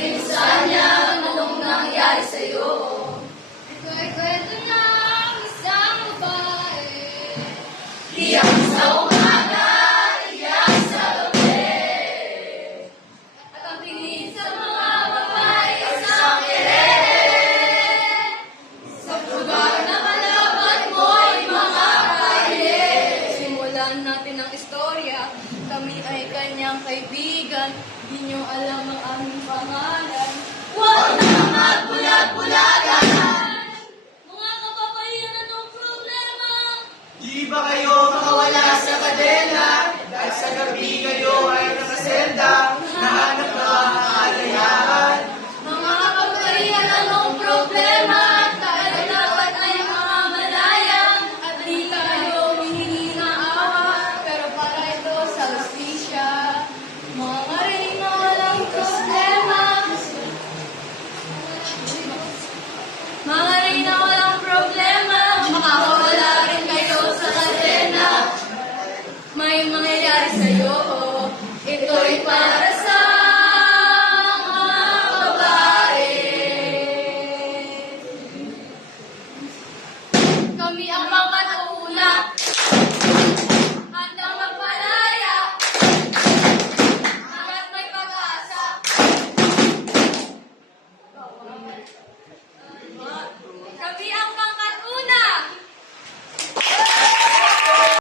Pinsan niya, anong nangyari sa'yo? Ito ay kwento niya ang isang babae. Iyak sa umaga, iyak sa gabi. At ang tingin sa mga babae Isang ere, sa lugar na kalaban mo'y mga kaile. Simulan natin ang istorya. Kami ay kanyang kaibigan. Di nyo alam ang aming pangalan. huwag na magbulag-bulagan. Mga kababayan, anong problema? Di ba kayo makawala sa kadena? Dahil sa gabi kayo ay nakasenda, nahanap na ang kaliyahan. Mga kababayan, anong problema? Tayo dapat ay mga malaya. At di tayo humihingi ng awa. Pero para ito sa hustisya. Mga reyna, walang problema. Mga reyna, walang problema. Makakawala rin kayo sa kadena. May mangyayari sa'yo. Ito'y para sa mga babae. Kami ang